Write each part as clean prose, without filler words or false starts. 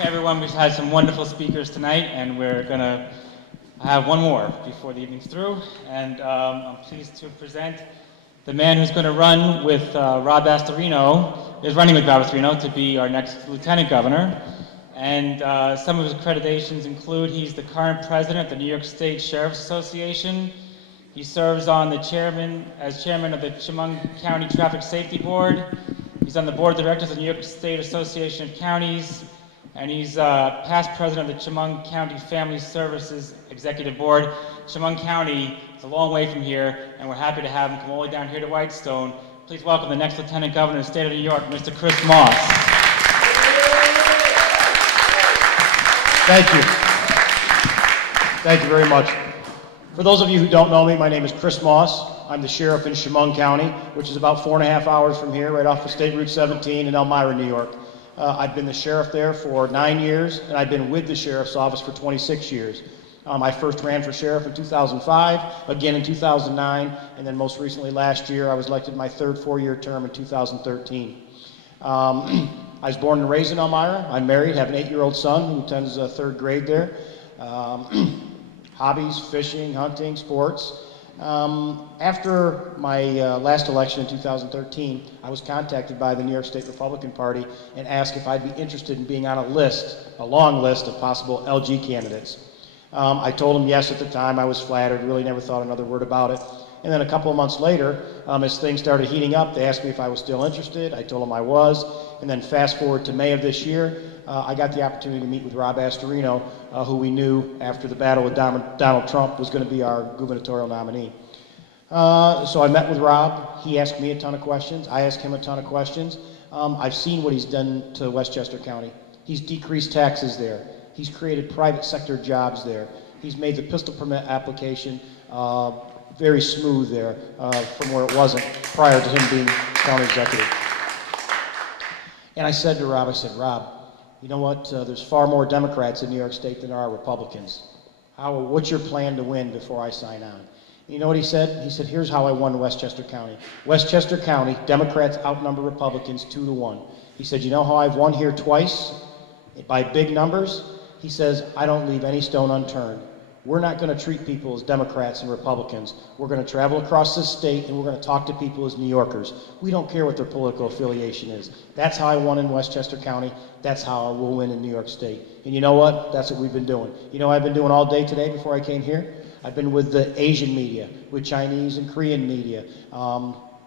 Okay, everyone, we've had some wonderful speakers tonight, and we're going to have one more before the evening's through. And I'm pleased to present the man who's going to run with Rob Astorino, is running with Rob Astorino to be our next lieutenant governor. And some of his accreditations include he's the current president of the New York State Sheriff's Association. He serves on as chairman of the Chemung County Traffic Safety Board. He's on the board of directors of the New York State Association of Counties, and he's past president of the Chemung County Family Services Executive Board. Chemung County is a long way from here, and we're happy to have him come all the way down here to Whitestone. Please welcome the next Lieutenant Governor of the State of New York, Mr. Chris Moss. Thank you. Thank you very much. For those of you who don't know me, my name is Chris Moss. I'm the sheriff in Chemung County, which is about 4.5 hours from here, right off of State Route 17 in Elmira, New York. I've been the sheriff there for 9 years, and I've been with the sheriff's office for 26 years. I first ran for sheriff in 2005, again in 2009, and then most recently last year I was elected my third 4-year term in 2013. I was born and raised in Elmira. I'm married, have an 8-year-old son who attends 3rd grade there. Hobbies, fishing, hunting, sports. After my last election in 2013, I was contacted by the New York State Republican Party and asked if I'd be interested in being on a long list of possible LG candidates. I told them yes at the time. I was flattered, really never thought another word about it. And then a couple of months later, as things started heating up, they asked me if I was still interested. I told them I was. And then fast forward to May of this year, I got the opportunity to meet with Rob Astorino, who we knew after the battle with Donald Trump was going to be our gubernatorial nominee. So I met with Rob. He asked me a ton of questions. I asked him a ton of questions. I've seen what he's done to Westchester County. He's decreased taxes there. He's created private sector jobs there. He's made the pistol permit application very smooth there from where it wasn't prior to him being county executive. And I said to Rob, Rob, you know what? There's far more Democrats in New York State than there are Republicans. What's your plan to win before I sign on? You know what he said? He said, here's how I won Westchester County. Westchester County, Democrats outnumber Republicans 2-1. He said, you know how I've won here twice by big numbers? He says, I don't leave any stone unturned. We're not going to treat people as Democrats and Republicans. We're going to travel across this state and we're going to talk to people as New Yorkers. We don't care what their political affiliation is. That's how I won in Westchester County. That's how I will win in New York State. And you know what? That's what we've been doing. You know what I've been doing all day today before I came here? I've been with the Asian media, with Chinese and Korean media,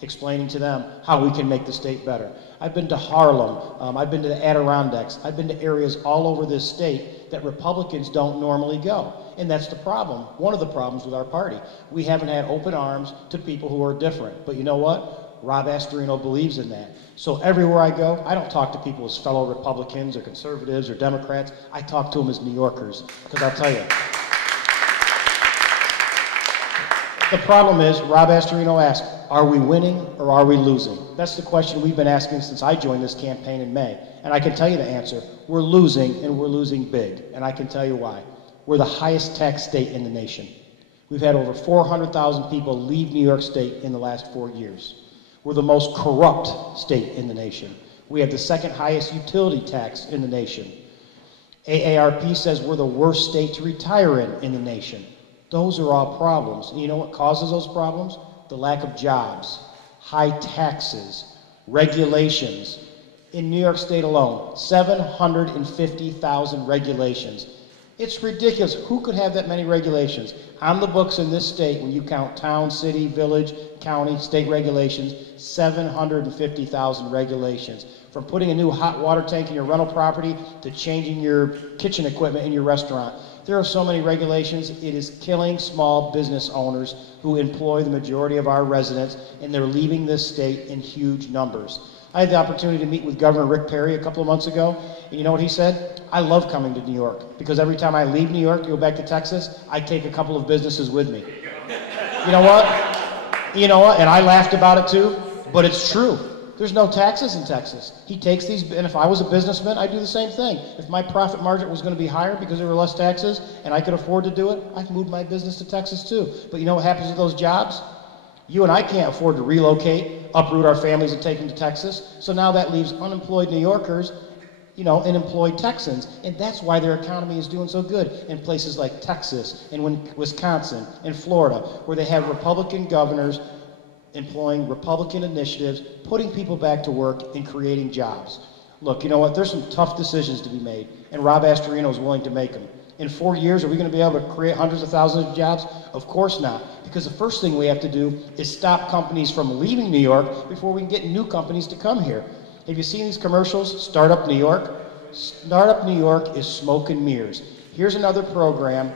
explaining to them how we can make the state better. I've been to Harlem. I've been to the Adirondacks. I've been to areas all over this state that Republicans don't normally go. And that's the problem, one of the problems with our party. We haven't had open arms to people who are different. But you know what? Rob Astorino believes in that. So everywhere I go, I don't talk to people as fellow Republicans or conservatives or Democrats. I talk to them as New Yorkers. Because I'll tell you, the problem is, Rob Astorino asked, are we winning or are we losing? That's the question we've been asking since I joined this campaign in May. And I can tell you the answer. We're losing, and we're losing big. And I can tell you why. We're the highest tax state in the nation. We've had over 400,000 people leave New York State in the last 4 years. We're the most corrupt state in the nation. We have the second highest utility tax in the nation. AARP says we're the worst state to retire in the nation. Those are all problems. And you know what causes those problems? The lack of jobs, high taxes, regulations. In New York State alone, 750,000 regulations. It's ridiculous. Who could have that many regulations? On the books in this state, when you count town, city, village, county, state regulations, 750,000 regulations. From putting a new hot water tank in your rental property to changing your kitchen equipment in your restaurant. There are so many regulations, it is killing small business owners who employ the majority of our residents, and they're leaving this state in huge numbers. I had the opportunity to meet with Governor Rick Perry a couple of months ago, and you know what he said? I love coming to New York, because every time I leave New York to go back to Texas, I take a couple of businesses with me. You know what? You know what? And I laughed about it too, but it's true. There's no taxes in Texas. He takes these, and if I was a businessman, I'd do the same thing. If my profit margin was going to be higher because there were less taxes and I could afford to do it, I'd move my business to Texas too. But you know what happens to those jobs? You and I can't afford to relocate, uproot our families and take them to Texas. So now that leaves unemployed New Yorkers and employ Texans. And that's why their economy is doing so good in places like Texas and Wisconsin and Florida, where they have Republican governors employing Republican initiatives, putting people back to work and creating jobs. Look, you know what? There's some tough decisions to be made, and Rob Astorino is willing to make them. In 4 years, are we going to be able to create hundreds of thousands of jobs? Of course not, because the first thing we have to do is stop companies from leaving New York before we can get new companies to come here. Have you seen these commercials? Startup New York? Startup New York is smoke and mirrors. Here's another program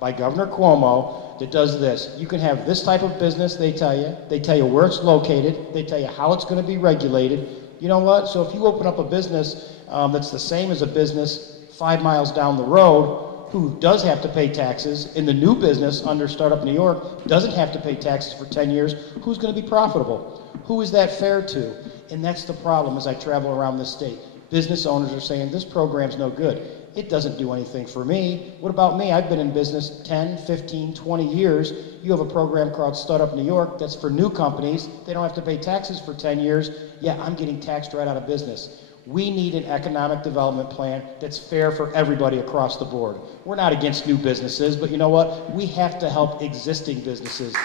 by Governor Cuomo that does this. You can have this type of business, they tell you where it's located, they tell you how it's going to be regulated. You know what? So if you open up a business that's the same as a business 5 miles down the road, who does have to pay taxes, in the new business under Startup New York doesn't have to pay taxes for 10 years, who's going to be profitable? Who is that fair to? And that's the problem as I travel around this state. Business owners are saying, this program's no good. It doesn't do anything for me. What about me? I've been in business 10, 15, 20 years. You have a program called Startup New York that's for new companies. They don't have to pay taxes for 10 years. Yeah, I'm getting taxed right out of business. We need an economic development plan that's fair for everybody across the board. We're not against new businesses, but you know what? We have to help existing businesses.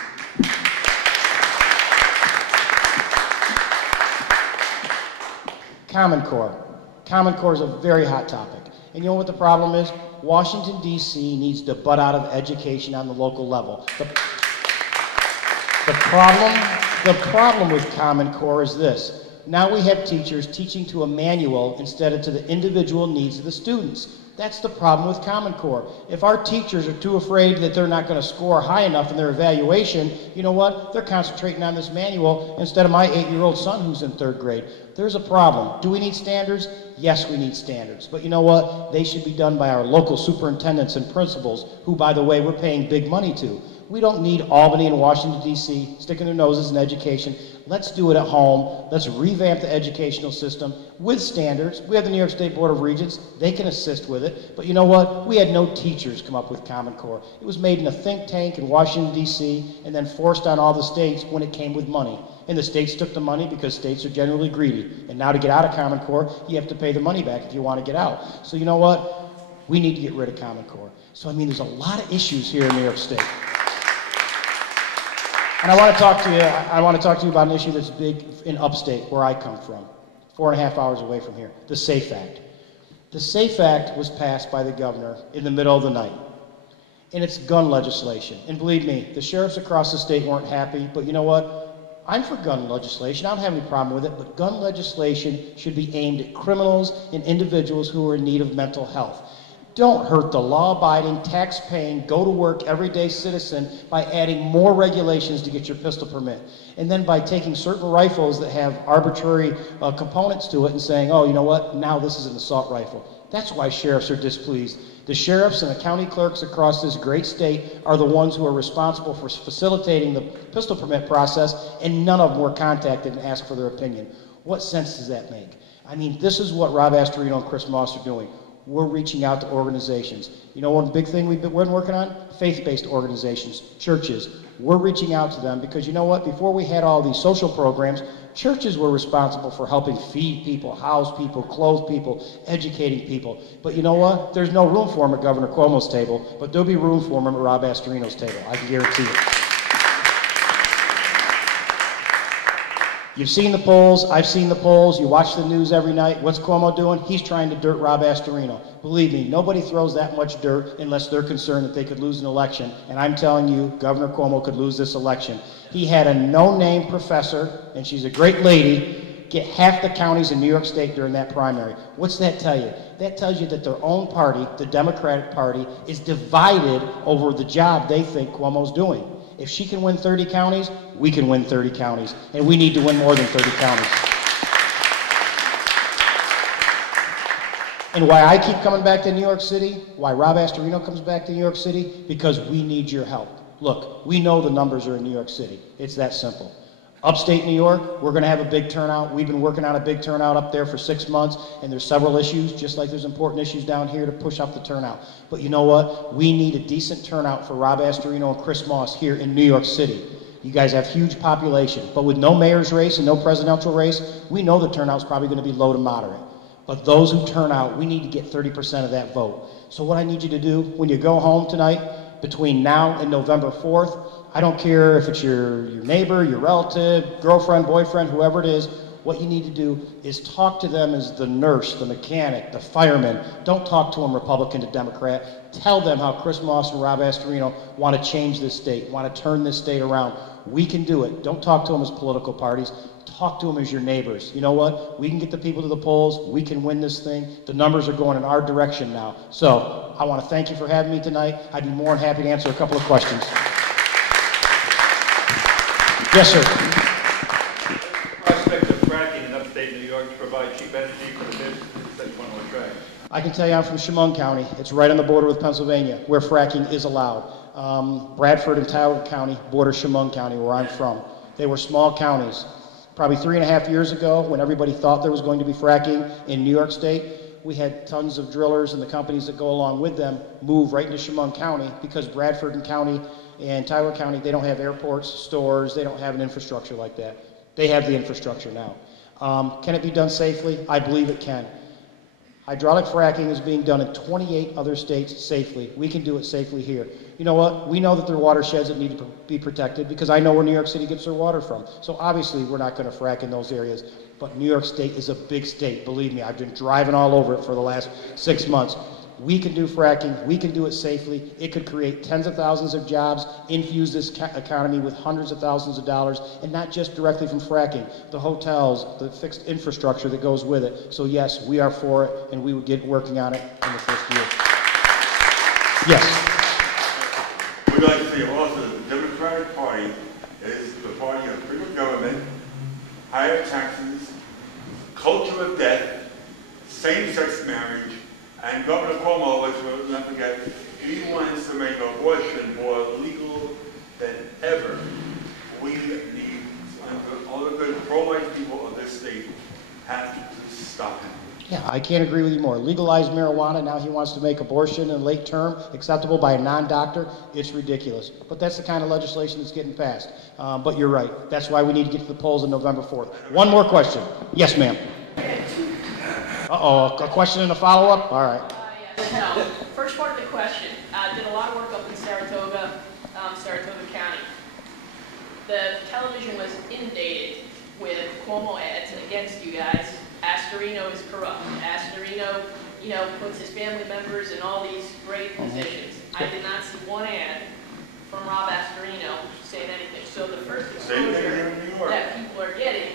Common Core. Common Core is a very hot topic. And you know what the problem is? Washington, D.C. needs to butt out of education on the local level. The problem with Common Core is this. Now we have teachers teaching to a manual instead of to the individual needs of the students. That's the problem with Common Core. If our teachers are too afraid that they're not going to score high enough in their evaluation, you know what? They're concentrating on this manual instead of my 8-year-old son who's in 3rd grade. There's a problem. Do we need standards? Yes, we need standards. But you know what? They should be done by our local superintendents and principals, who, by the way, we're paying big money to. We don't need Albany and Washington, D.C. sticking their noses in education. Let's do it at home. Let's revamp the educational system with standards. We have the New York State Board of Regents. They can assist with it. But you know what? We had no teachers come up with Common Core. It was made in a think tank in Washington, D.C., and then forced on all the states when it came with money. And the states took the money because states are generally greedy. And now to get out of Common Core, you have to pay the money back if you want to get out. So you know what? We need to get rid of Common Core. So I mean, there's a lot of issues here in New York State. And I want to talk to you about an issue that's big in upstate, where I come from, 4.5 hours away from here, the SAFE Act. The SAFE Act was passed by the governor in the middle of the night. And it's gun legislation. And believe me, the sheriffs across the state weren't happy, but you know what? I'm for gun legislation. I don't have any problem with it, but gun legislation should be aimed at criminals and individuals who are in need of mental health. Don't hurt the law-abiding, tax-paying, go-to-work, everyday citizen by adding more regulations to get your pistol permit. And then by taking certain rifles that have arbitrary components to it and saying, oh, you know what, now this is an assault rifle. That's why sheriffs are displeased. The sheriffs and the county clerks across this great state are the ones who are responsible for facilitating the pistol permit process, and none of them were contacted and asked for their opinion. What sense does that make? I mean, this is what Rob Astorino and Chris Moss are doing. We're reaching out to organizations. You know one big thing we've been working on? Faith-based organizations, churches. We're reaching out to them because you know what? Before we had all these social programs, churches were responsible for helping feed people, house people, clothe people, educating people. But you know what? There's no room for them at Governor Cuomo's table, but there'll be room for them at Rob Astorino's table. I can guarantee it. You've seen the polls, I've seen the polls, you watch the news every night. What's Cuomo doing? He's trying to dirt Rob Astorino. Believe me, nobody throws that much dirt unless they're concerned that they could lose an election. And I'm telling you, Governor Cuomo could lose this election. He had a no-name professor, and she's a great lady, get half the counties in New York State during that primary. What's that tell you? That tells you that their own party, the Democratic Party, is divided over the job they think Cuomo's doing. If she can win 30 counties, we can win 30 counties. And we need to win more than 30 counties. And why I keep coming back to New York City, why Rob Astorino comes back to New York City, because we need your help. Look, we know the numbers are in New York City. It's that simple. Upstate New York, we're going to have a big turnout. We've been working on a big turnout up there for 6 months, and there's several issues, just like there's important issues down here to push up the turnout. But you know what? We need a decent turnout for Rob Astorino and Chris Moss here in New York City. You guys have huge population, but with no mayor's race and no presidential race, we know the turnout's probably going to be low to moderate. But those who turn out, we need to get 30% of that vote. So what I need you to do when you go home tonight, between now and November 4th, I don't care if it's your neighbor, your relative, girlfriend, boyfriend, whoever it is, what you need to do is talk to them as the nurse, the mechanic, the fireman. Don't talk to them Republican to Democrat. Tell them how Chris Moss and Rob Astorino want to change this state, want to turn this state around. We can do it. Don't talk to them as political parties. Talk to them as your neighbors. You know what? We can get the people to the polls. We can win this thing. The numbers are going in our direction now. So I want to thank you for having me tonight. I'd be more than happy to answer a couple of questions. Yes, sir. Prospect of fracking in upstate New York to provide cheap energy for the businesses that you want to attract. I can tell you I'm from Chemung County. It's right on the border with Pennsylvania, where fracking is allowed. Bradford and Tioga County border Chemung County, where I'm from. They were small counties. Probably 3.5 years ago, when everybody thought there was going to be fracking in New York State, we had tons of drillers and the companies that go along with them move right into Chemung County because Bradford and County and Tioga County, they don't have airports, stores, they don't have an infrastructure like that. They have the infrastructure now. Can it be done safely? I believe it can. Hydraulic fracking is being done in 28 other states safely. We can do it safely here. You know what? We know that there are watersheds that need to be protected because I know where New York City gets their water from. So obviously we're not going to frack in those areas. But New York State is a big state. Believe me, I've been driving all over it for the last 6 months. We can do fracking. We can do it safely. It could create tens of thousands of jobs, infuse this economy with hundreds of thousands of dollars, and not just directly from fracking. The hotels, the fixed infrastructure that goes with it. So yes, we are for it, and we would get working on it in the first year. Yes. We'd like to say also that the Democratic Party is the party of bigger government, higher taxes, culture of death, same-sex marriage, and Governor Cuomo, let's not forget, he wants to make abortion more legal than ever. We need, all the good pro-life people of this state have to stop him. Yeah, I can't agree with you more. Legalize marijuana, now he wants to make abortion in late term acceptable by a non-doctor. It's ridiculous. But that's the kind of legislation that's getting passed. But you're right. That's why we need to get to the polls on November 4th. One more question. Yes, ma'am. Uh-oh, a question and a follow-up? All right. Yes, no. First part of the question. Did a lot of work up in Saratoga County. The television was inundated with Cuomo ads against you guys. Astorino is corrupt. Astorino, puts his family members in all these great positions. I did not see one ad from Rob Astorino saying anything. So the first exposure that people are getting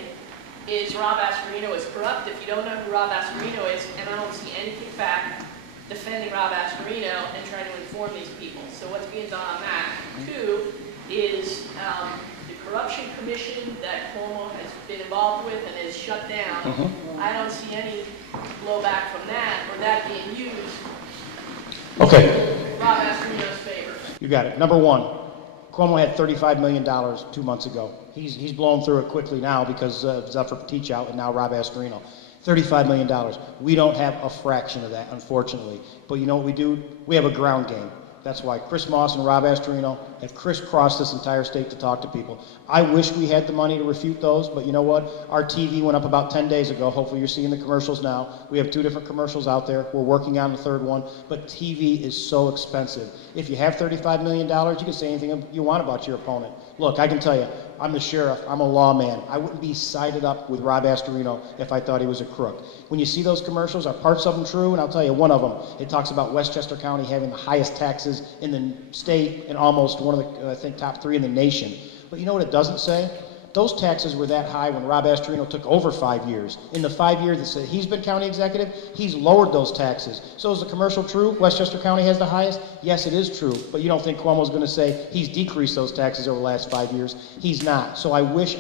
is Rob Astorino is corrupt. If you don't know who Rob Astorino is, and I don't see anything back defending Rob Astorino and trying to inform these people. So what's being done on that? Two is the corruption commission that Cuomo has been involved with and is shut down. I don't see any blowback from that or that being used Okay. Rob Astorino's favor. You got it. Number one, Cuomo had $35 million 2 months ago. He's blown through it quickly now because of Zephyr Teachout and now Rob Astorino. $35 million. We don't have a fraction of that, unfortunately. But you know what we do? We have a ground game. That's why Chris Moss and Rob Astorino have crisscrossed this entire state to talk to people. I wish we had the money to refute those, but you know what? Our TV went up about 10 days ago. Hopefully you're seeing the commercials now. We have 2 different commercials out there. We're working on the 3rd one, but TV is so expensive. If you have $35 million, you can say anything you want about your opponent. Look, I can tell you, I'm the sheriff, I'm a lawman. I wouldn't be sided up with Rob Astorino if I thought he was a crook. When you see those commercials, are parts of them true? And I'll tell you one of them. It talks about Westchester County having the highest taxes in the state and almost one of the, I think, top 3 in the nation. But you know what it doesn't say? Those taxes were that high when Rob Astorino took over 5 years. In the 5 years that he's been county executive, he's lowered those taxes. So is the commercial true? Westchester County has the highest? Yes, it is true. But you don't think Cuomo's going to say he's decreased those taxes over the last 5 years? He's not. So I wish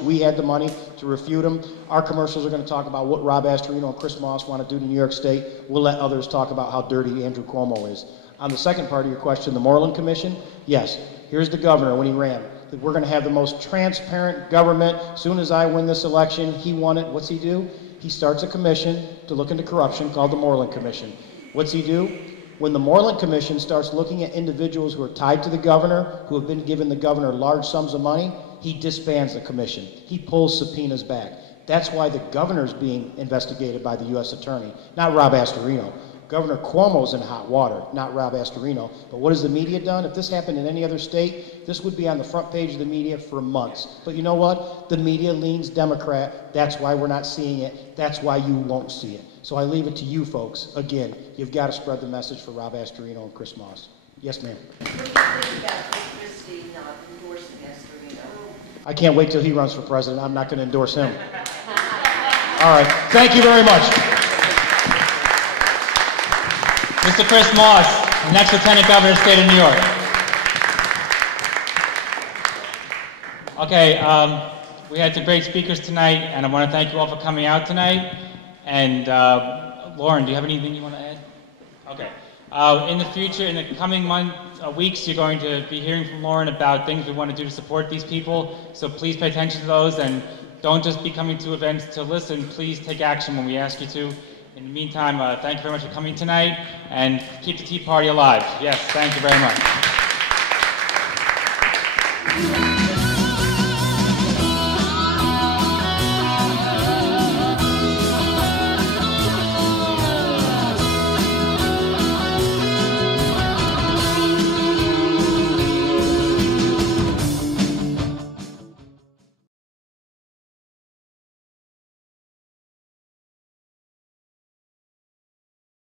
we had the money to refute him. Our commercials are going to talk about what Rob Astorino and Chris Moss want to do to New York State. We'll let others talk about how dirty Andrew Cuomo is. On the second part of your question, the Moreland Commission, yes. Here's the governor when he ran. That we're going to have the most transparent government. As soon as I win this election, he won it. What's he do? He starts a commission to look into corruption called the Moreland Commission. What's he do? When the Moreland Commission starts looking at individuals who are tied to the governor, who have been given the governor large sums of money, he disbands the commission. He pulls subpoenas back. That's why the governor's being investigated by the U.S. Attorney, not Rob Astorino. Governor Cuomo's in hot water, not Rob Astorino. But what has the media done? If this happened in any other state, this would be on the front page of the media for months. But you know what? The media leans Democrat. That's why we're not seeing it. That's why you won't see it. So I leave it to you folks. Again, you've got to spread the message for Rob Astorino and Chris Moss. Yes, ma'am. What do you think about Christie not endorsing Astorino? I can't wait till he runs for president. I'm not going to endorse him. All right. Thank you very much. Mr. Chris Moss, the next Lieutenant Governor of the State of New York. Okay, we had some great speakers tonight, and I want to thank you all for coming out tonight. And Lauren, do you have anything you want to add? Okay. In the future, in the coming weeks, you're going to be hearing from Lauren about things we want to do to support these people. So please pay attention to those, and don't just be coming to events to listen. Please take action when we ask you to. In the meantime, thank you very much for coming tonight, and keep the Tea Party alive. Yes, thank you very much.